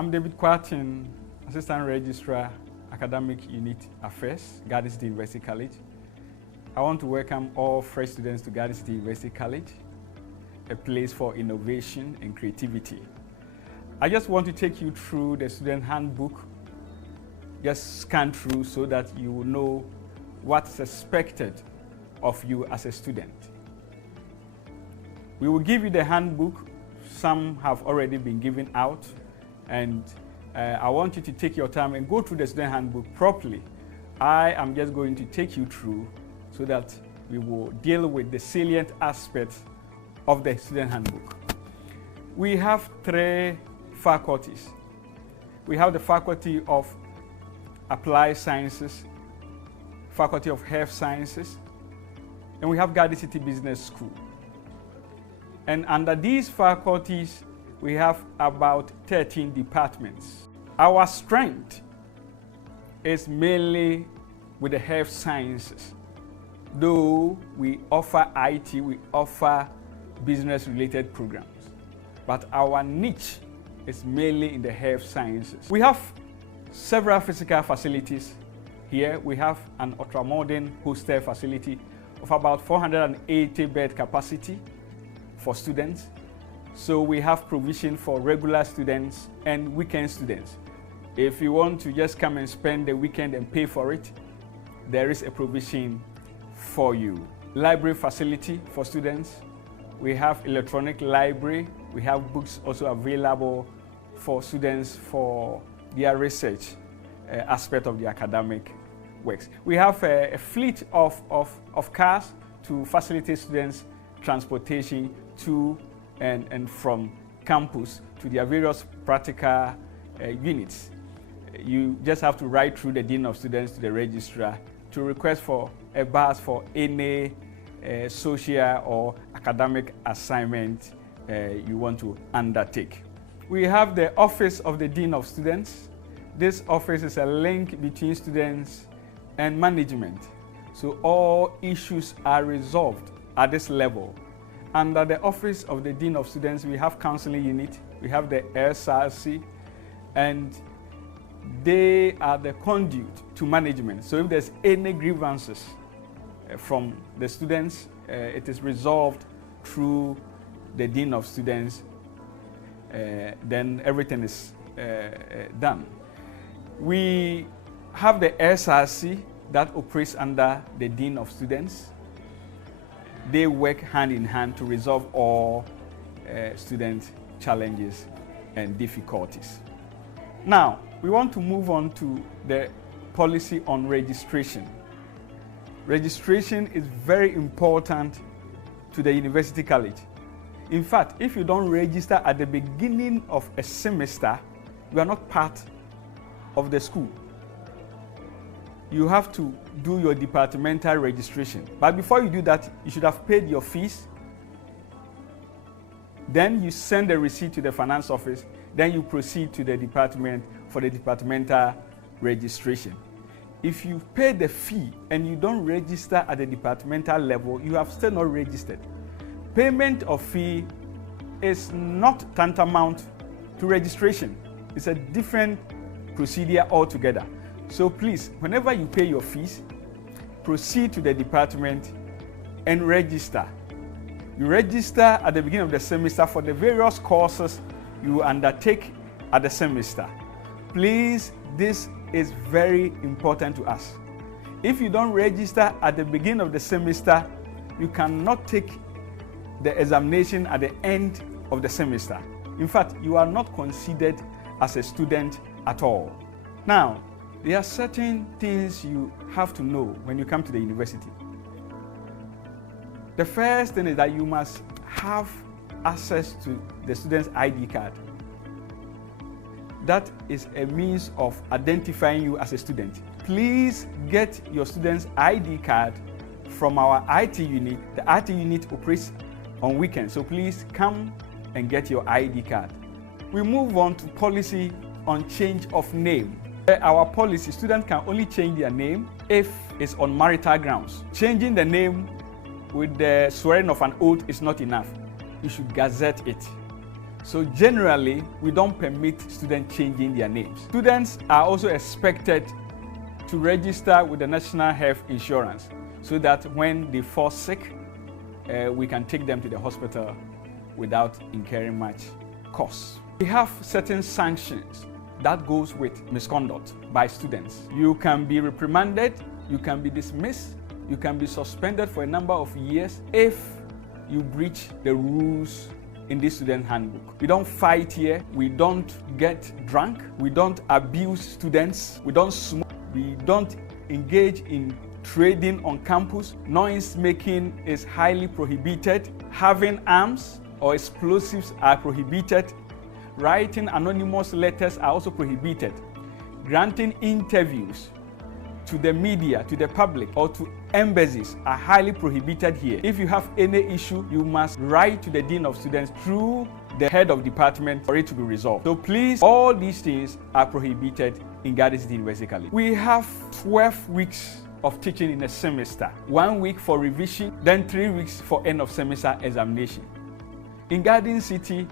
I'm David Kwarteng, Assistant Registrar, Academic Unit Affairs, Garden City University College. I want to welcome all fresh students to Garden City University College, a place for innovation and creativity. I just want to take you through the student handbook. Just scan through so that you will know what's expected of you as a student. We will give you the handbook. Some have already been given out, and I want you to take your time and go through the student handbook properly. I am just going to take you through so that we will deal with the salient aspects of the student handbook. We have three faculties. We have the Faculty of Applied Sciences, Faculty of Health Sciences, and we have Garden City Business School. And under these faculties, we have about 13 departments. Our strength is mainly with the health sciences. Though we offer IT, we offer business-related programs. But our niche is mainly in the health sciences. We have several physical facilities here. We have an ultra-modern hostel facility of about 480 bed capacity for students. So we have provision for regular students and weekend students. If you want to just come and spend the weekend and pay for it, there is a provision for you. Library facility for students. We have electronic library. We have books also available for students for their research aspect of the academic works. We have a fleet of cars to facilitate students' transportation to and from campus to their various practical units. You just have to write through the Dean of Students to the Registrar to request for a bus for any social or academic assignment you want to undertake. We have the Office of the Dean of Students. This office is a link between students and management. So all issues are resolved at this level. Under the Office of the Dean of Students, we have counseling unit, we have the SRC, and they are the conduit to management. So if there's any grievances from the students, it is resolved through the Dean of Students, then everything is done. We have the SRC that operates under the Dean of Students. They work hand in hand to resolve all student challenges and difficulties. Now, we want to move on to the policy on registration. Registration is very important to the university college. In fact, if you don't register at the beginning of a semester, you are not part of the school. You have to do your departmental registration. But before you do that, you should have paid your fees. Then you send the receipt to the finance office. Then you proceed to the department for the departmental registration. If you pay the fee and you don't register at the departmental level, you have still not registered. Payment of fee is not tantamount to registration. It's a different procedure altogether. So please, whenever you pay your fees, proceed to the department and register. You register at the beginning of the semester for the various courses you undertake at the semester. Please, this is very important to us. If you don't register at the beginning of the semester, you cannot take the examination at the end of the semester. In fact, you are not considered as a student at all. Now, there are certain things you have to know when you come to the university. The first thing is that you must have access to the student's ID card. That is a means of identifying you as a student. Please get your student's ID card from our IT unit. The IT unit operates on weekends, so please come and get your ID card. We move on to policy on change of name. Our policy, students can only change their name if it's on marital grounds. Changing the name with the swearing of an oath is not enough. You should gazette it. So generally, we don't permit students changing their names. Students are also expected to register with the National Health Insurance so that when they fall sick, we can take them to the hospital without incurring much cost. We have certain sanctions that goes with misconduct by students. You can be reprimanded, you can be dismissed, you can be suspended for a number of years if you breach the rules in this student handbook. We don't fight here, we don't get drunk, we don't abuse students, we don't smoke, we don't engage in trading on campus. Noise making is highly prohibited. Having arms or explosives are prohibited. Writing anonymous letters are also prohibited. Granting interviews to the media, to the public, or to embassies are highly prohibited here. If you have any issue, you must write to the Dean of Students through the head of department for it to be resolved. So please, all these things are prohibited in Garden City University College. We have 12 weeks of teaching in a semester. 1 week for revision, then 3 weeks for end of semester examination. In Garden City,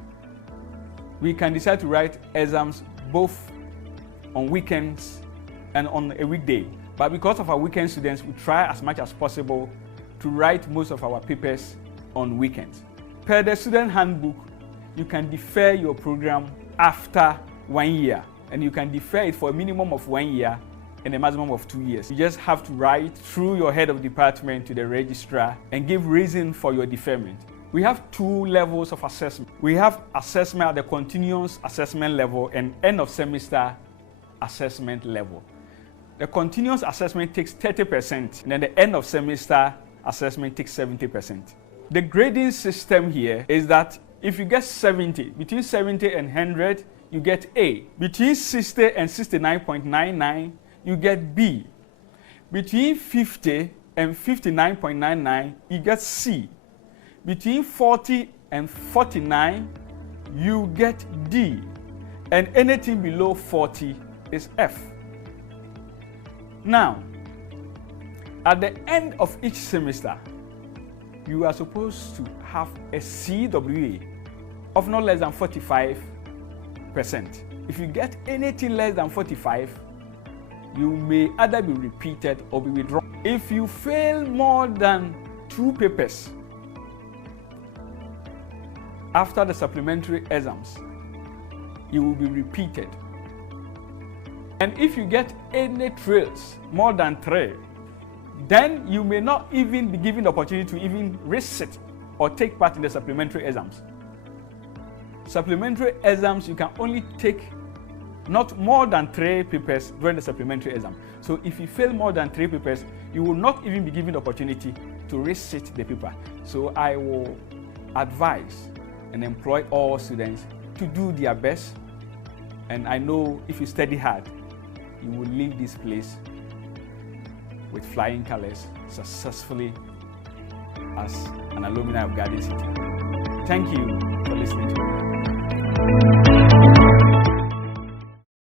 we can decide to write exams both on weekends and on a weekday. But because of our weekend students, we try as much as possible to write most of our papers on weekends. Per the student handbook, you can defer your program after 1 year, and you can defer it for a minimum of 1 year and a maximum of 2 years. You just have to write through your head of department to the registrar and give reason for your deferment. We have 2 levels of assessment. We have assessment at the continuous assessment level and end of semester assessment level. The continuous assessment takes 30%, and then the end of semester assessment takes 70%. The grading system here is that if you get 70, between 70 and 100, you get A. Between 60 and 69.99, you get B. Between 50 and 59.99, you get C. Between 40 and 49, you get D. And anything below 40 is F. Now, at the end of each semester, you are supposed to have a CWA of not less than 45%. If you get anything less than 45, you may either be repeated or be withdrawn. If you fail more than 2 papers after the supplementary exams, you will be repeated. And if you get any trails more than 3, then you may not even be given the opportunity to even resit or take part in the supplementary exams. Supplementary exams, you can only take not more than 3 papers during the supplementary exam. So if you fail more than 3 papers, you will not even be given the opportunity to resit the paper. So I will advise and employ all students to do their best. And I know if you study hard, you will leave this place with flying colors successfully as an alumni of Garden City. Thank you for listening to me.